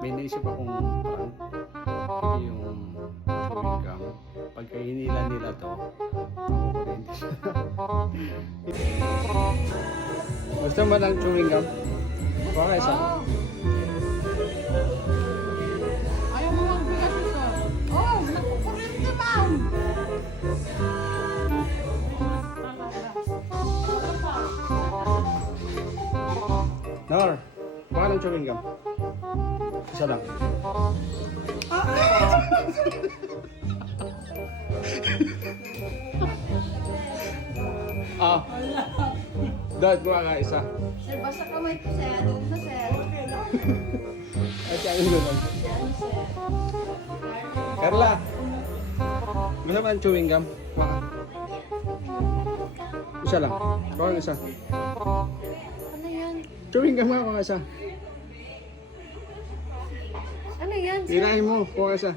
may naisip akong parang yung chewing gum. Pagka hinila nila to, makukurente siya. Gusto mo ng chewing gum? Baka isa. Ayaw mo lang bigas ito. Oh, nagkukuryente man. Nor, baka ng chewing gum. Isa lang. Ah. Dad, buka ka isa. Sir, basta kamay ko, sir. Doon na, sir. Ay, siya yung gulong. Yan, sir. Carla! Gusto mo ng chewing gum? Baka. Isa lang. Baka isa. Ano yan? Chewing gum nga, baka isa. Ano yan, sir? Tirahin mo, baka isa.